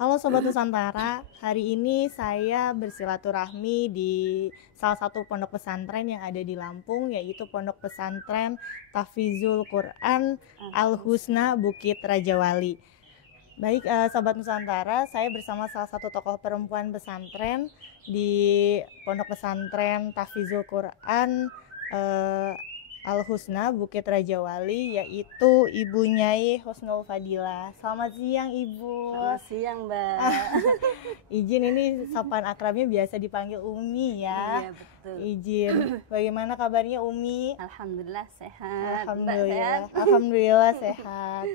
Halo Sobat Nusantara, hari ini saya bersilaturahmi di salah satu pondok pesantren yang ada di Lampung, yaitu Pondok Pesantren Tahfizul Quran Al-Husna Bukit Rajawali. Baik, Sobat Nusantara, saya bersama salah satu tokoh perempuan pesantren di Pondok Pesantren Tahfizul Quran Al-Husna Bukit Rajawali, yaitu Ibu Nyai Husnul Fadilah. Selamat siang Ibu. Selamat siang Mbak. Izin, ini sapaan akrabnya biasa dipanggil Umi ya. Iya betul. Izin, bagaimana kabarnya Umi? Alhamdulillah sehat. Alhamdulillah, Mbak sehat? Alhamdulillah sehat.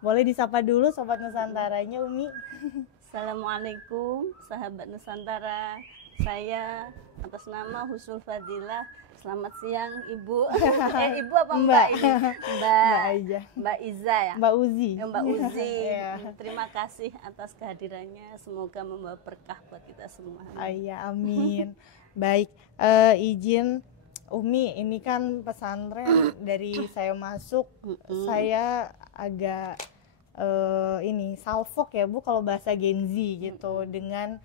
Boleh disapa dulu Sobat Nusantaranya Umi? Assalamualaikum sahabat Nusantara. Saya atas nama Husnul Fadilah. Selamat siang Ibu. Ibu apa Mbak ini? Mbak Iza ya? Mbak Uzi. Mbak Uzi. Yeah. Terima kasih atas kehadirannya. Semoga membawa berkah buat kita semua. Iya, amin. Baik, izin Umi, ini kan pesantren dari saya masuk, saya agak ini salfok ya Bu kalau bahasa Gen Z gitu, dengan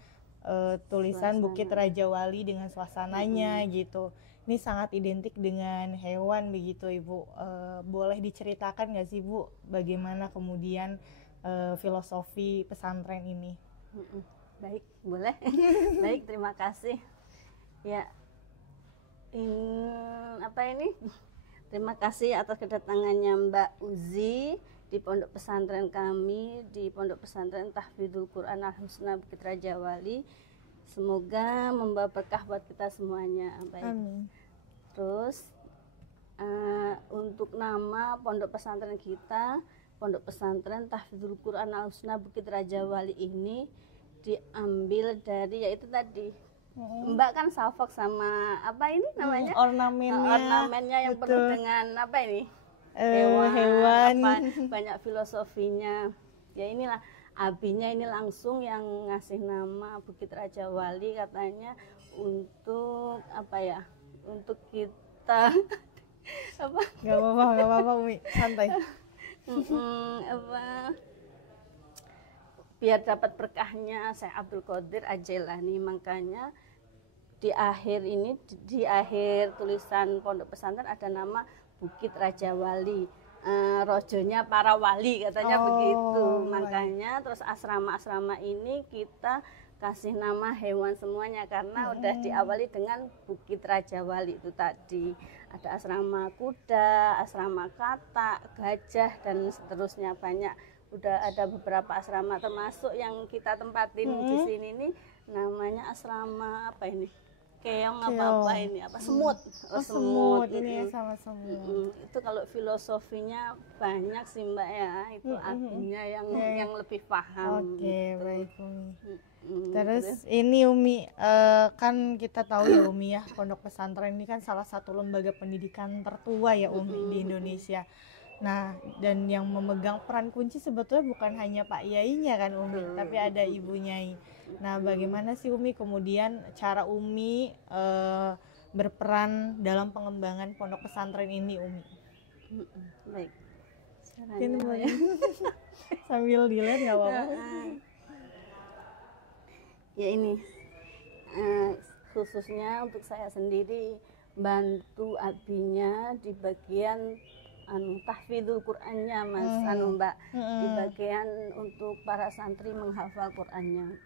tulisan Bukit Rajawali dengan suasananya gitu. Ini sangat identik dengan hewan begitu Ibu. Boleh diceritakan nggak sih Bu bagaimana kemudian filosofi pesantren ini? Baik, boleh. Baik, terima kasih. Ya, ini? Terima kasih atas kedatangannya Mbak Uzi di pondok pesantren kami, di Pondok Pesantren Tahfizul Quran Al-Husna Bukit Rajawali. Semoga membawa berkah buat kita semuanya. Baik. Amin. Terus untuk nama pondok pesantren kita, Pondok Pesantren Tahfizul Quran Al-Husna Bukit Rajawali ini diambil dari, yaitu tadi Mbak kan salfok sama apa ini namanya? Ornamennya yang penuh dengan apa ini? Hewan. Banyak filosofinya. Ya inilah abinya ini langsung yang ngasih nama Bukit Rajawali, katanya untuk apa ya? Untuk kita apa? Gak apa-apa Umi, santai. Biar dapat berkahnya Syekh Abdul Qadir Ajailani. Makanya di akhir tulisan pondok pesantren ada nama Bukit Rajawali. Rojonya para wali katanya begitu. Makanya terus asrama-asrama ini kita kasih nama hewan semuanya karena udah diawali dengan Bukit Rajawali itu tadi. Ada asrama kuda, asrama katak, gajah dan seterusnya, banyak. Udah ada beberapa asrama termasuk yang kita tempatin di sini nih namanya asrama apa ini? Keong apa ini? Apa semut? Semut ini sama semut. Itu kalau filosofinya banyak sih Mbak ya, itu artinya yang lebih paham. Oke, baik Umi. Terus ini Umi, kan kita tahu ya Umi ya, pondok pesantren ini kan salah satu lembaga pendidikan tertua ya Umi di Indonesia. Nah, dan yang memegang peran kunci sebetulnya bukan hanya Pak Yainya kan Umi, tapi ada Ibu Nyai. Nah, bagaimana sih Umi kemudian cara Umi berperan dalam pengembangan pondok pesantren ini Umi? Baik. Sambil dilihat nggak apa-apa. Ya ini khususnya untuk saya sendiri bantu abinya di bagian tahfizul Qur'annya Mas Mbak, di bagian untuk para santri menghafal Qur'annya.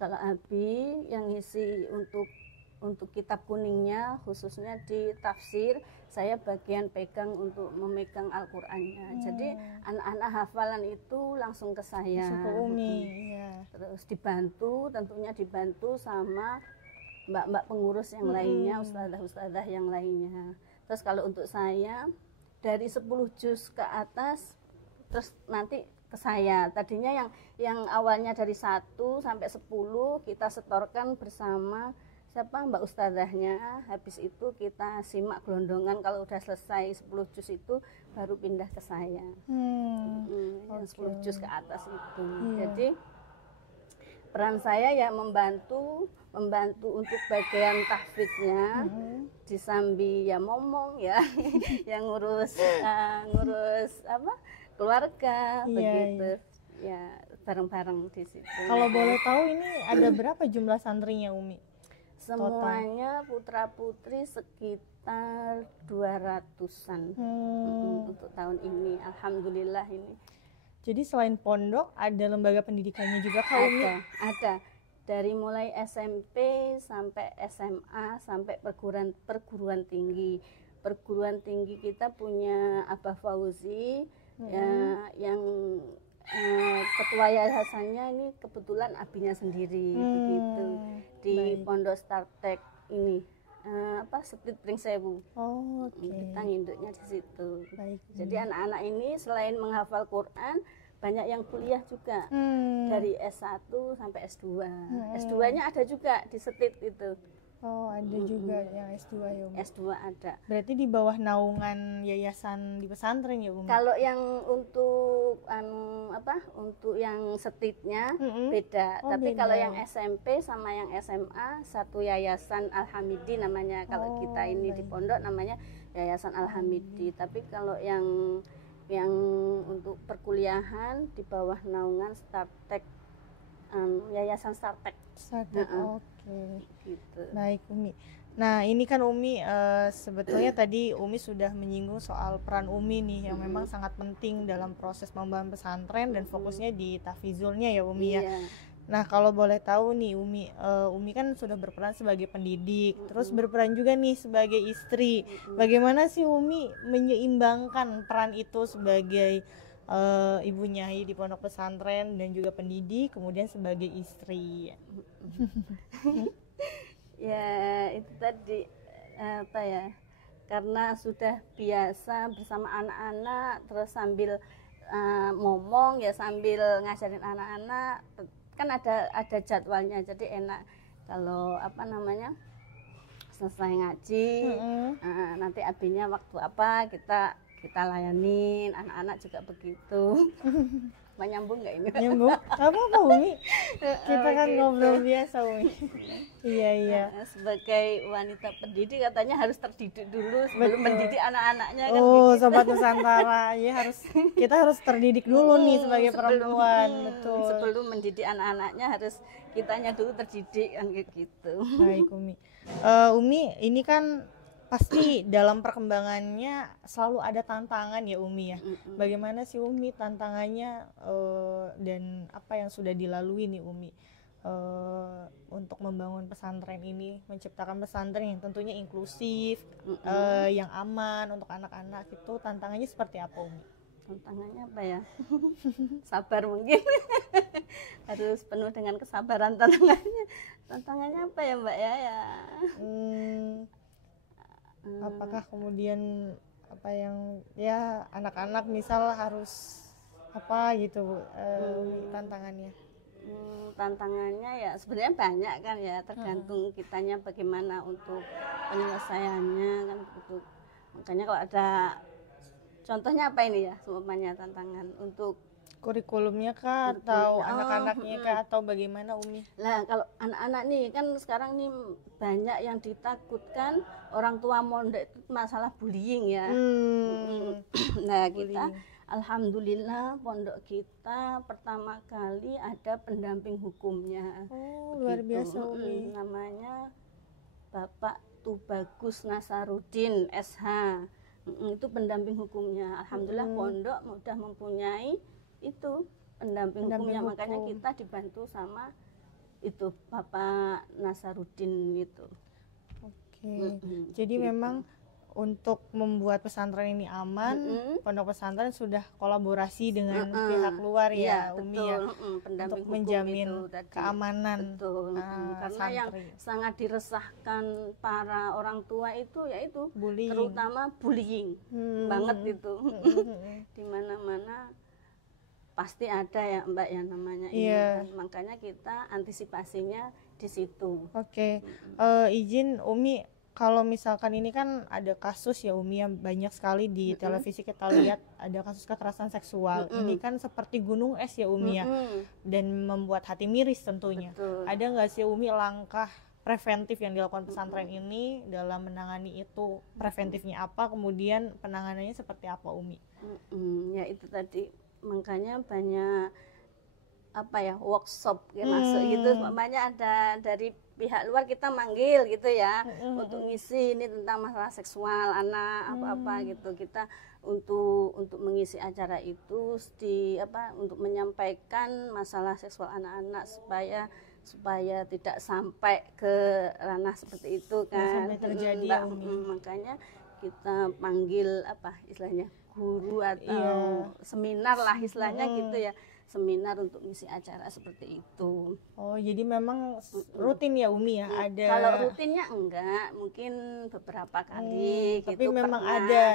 Kalau abi yang ngisi untuk kitab kuningnya, khususnya di tafsir, saya bagian pegang untuk memegang Al-Qur'annya. Jadi anak-anak hafalan itu langsung ke saya. Ke Umi, ya. Terus tentunya dibantu sama mbak-mbak pengurus yang lainnya, ustadzah-ustadzah yang lainnya. Terus kalau untuk saya dari 10 juz ke atas, terus nanti ke saya. Tadinya yang awalnya dari 1 sampai 10 kita setorkan bersama siapa Mbak Ustadzahnya. Habis itu kita simak gelondongan, kalau udah selesai 10 juz itu baru pindah ke saya. Yang 10 juz ke atas itu. Jadi peran saya ya membantu untuk bagian tahfidznya, disambi ya momong ya yang ngurus apa keluarga begitu ya. bareng-bareng di situ. Kalau boleh tahu ini ada berapa jumlah santrinya Umi? Semuanya putra-putri sekitar 200-an untuk tahun ini. Alhamdulillah ini. Jadi selain pondok ada lembaga pendidikannya juga Kak Umi? Ada. Dari mulai SMP sampai SMA sampai perguruan tinggi. Perguruan tinggi kita punya Abah Fauzi yang ketua yayasannya ini kebetulan abinya sendiri begitu di Pondok Startek ini Setit Pringsewu. Kita nginduknya di situ. Jadi anak-anak ini selain menghafal Quran banyak yang kuliah juga dari S1 sampai S2. S2-nya ada juga di Setit itu. Ada juga yang S2 ya Umi? S2 ada. Berarti di bawah naungan yayasan di pesantren ya Umi? Kalau yang untuk untuk yang Setitnya beda. Tapi beda. Kalau yang SMP sama yang SMA satu yayasan Al-Hamidi namanya. Kalau kita ini di pondok namanya Yayasan Al-Hamidi. Tapi kalau yang untuk perkuliahan di bawah naungan Startek, Yayasan Startek. Gitu. Baik Umi. Nah ini kan Umi sebetulnya tadi Umi sudah menyinggung soal peran Umi nih yang memang sangat penting dalam proses membangun pesantren dan fokusnya di tahfizulnya ya Umi ya. Nah kalau boleh tahu nih Umi kan sudah berperan sebagai pendidik, terus berperan juga nih sebagai istri. Bagaimana sih Umi menyeimbangkan peran itu sebagai ibu nyai di pondok pesantren dan juga pendidik, kemudian sebagai istri? Ya itu tadi karena sudah biasa bersama anak-anak terus sambil ngomong ya sambil ngajarin anak-anak kan ada jadwalnya, jadi enak kalau selesai ngaji nanti abinya waktu apa kita layanin, anak-anak juga begitu. Nyambung nggak ini? Nyambung? Apa Umi? Kita kan ngobrol biasa Umi. Iya. Sebagai wanita pendidik katanya harus terdidik dulu sebelum mendidik anak-anaknya kan. Sobat Nusantara, ya kita harus terdidik dulu nih sebagai perempuan. Betul. Sebelum mendidik anak-anaknya harus kitanya dulu terdidik kan gitu. Baik Umi. Umi ini kan pasti dalam perkembangannya selalu ada tantangan ya Umi ya. Bagaimana sih Umi tantangannya dan apa yang sudah dilalui nih Umi untuk membangun pesantren ini, menciptakan pesantren yang tentunya inklusif, yang aman untuk anak-anak, itu tantangannya seperti apa Umi? Tantangannya apa ya? Sabar mungkin. Harus penuh dengan kesabaran tantangannya. Tantangannya apa ya Mbak ya? Apakah kemudian apa yang ya anak-anak misal harus apa gitu tantangannya? Tantangannya ya sebenarnya banyak kan ya, tergantung kitanya bagaimana untuk penyelesaiannya kan begitu. Makanya kalau ada contohnya apa ini ya semuanya tantangan untuk kurikulumnya kah atau anak-anaknya kah atau bagaimana Umi? Nah kalau anak-anak nih kan sekarang nih banyak yang ditakutkan orang tua mondok itu masalah bullying ya. Nah kita alhamdulillah pondok kita pertama kali ada pendamping hukumnya. Luar biasa Umi. Namanya Bapak Tubagus Nasarudin SH. Itu pendamping hukumnya. Alhamdulillah pondok sudah mempunyai itu pendamping hukumnya, makanya kita dibantu sama itu Bapak Nasarudin itu. Jadi memang untuk membuat pesantren ini aman, pondok pesantren sudah kolaborasi dengan pihak luar ya, Umi ya, untuk menjamin keamanan. Karena yang sangat diresahkan para orang tua itu yaitu bullying. Terutama bullying banget itu. Di mana-mana pasti ada ya Mbak yang namanya ini. Makanya kita antisipasinya di situ. Izin Umi, kalau misalkan ini kan ada kasus ya Umi yang banyak sekali di televisi kita lihat ada kasus kekerasan seksual. Ini kan seperti gunung es ya Umi ya, dan membuat hati miris tentunya. Ada nggak sih Umi langkah preventif yang dilakukan pesantren ini dalam menangani itu? Preventifnya apa, kemudian penanganannya seperti apa Umi? Ya itu tadi, makanya banyak apa ya, workshop kayak masuk gitu, makanya ada dari pihak luar kita manggil gitu ya, untuk ngisi ini tentang masalah seksual anak apa-apa gitu. Kita untuk mengisi acara itu di apa, untuk menyampaikan masalah seksual anak-anak supaya tidak sampai ke ranah seperti itu kan, sampai terjadi ya, Umi. makanya kita panggil apa istilahnya, guru atau seminar lah istilahnya gitu ya, seminar untuk ngisi acara seperti itu. Oh, jadi memang rutin ya Umi ya? Ada. Kalau rutinnya enggak, mungkin beberapa kali gitu. Tapi memang pernah. ada.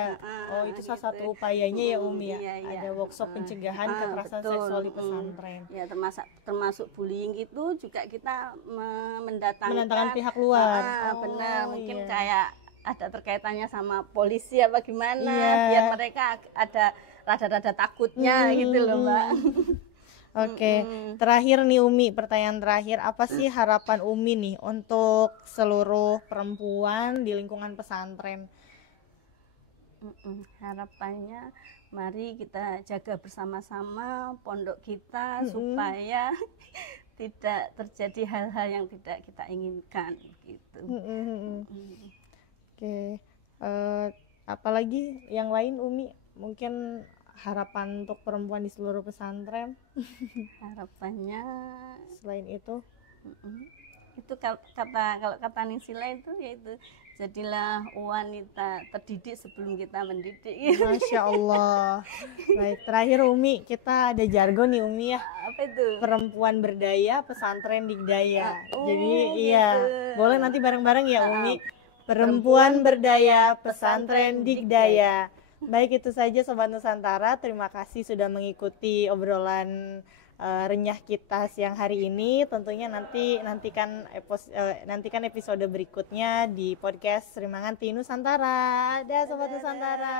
Oh, itu salah satu upayanya ya Umi ya? Iya. Ada workshop pencegahan kekerasan betul. seksual di pesantren. Ya, termasuk bullying itu juga kita mendatangkan pihak luar. Benar, mungkin iya. kayak ada terkaitannya sama polisi apa gimana, biar mereka ada rada-rada takutnya gitu loh, Mbak. Oke, terakhir nih Umi, pertanyaan terakhir, apa sih harapan Umi nih untuk seluruh perempuan di lingkungan pesantren? Harapannya mari kita jaga bersama-sama pondok kita supaya tidak terjadi hal-hal yang tidak kita inginkan gitu. Oke, apalagi yang lain Umi, mungkin harapan untuk perempuan di seluruh pesantren? Harapannya selain itu kalau kata Nisila itu yaitu jadilah wanita terdidik sebelum kita mendidik. Masya Allah. Baik, terakhir Umi, kita ada jargon nih Umi ya. Apa itu? Perempuan berdaya, pesantren dikdaya. Jadi gitu. iya, boleh nanti bareng-bareng ya Umi. Perempuan berdaya, pesantren dikdaya. Baik, itu saja Sobat Nusantara, terima kasih sudah mengikuti obrolan renyah kita siang hari ini. Tentunya nantikan episode berikutnya di podcast Sri Manganti Nusantara. Dah Sobat Nusantara.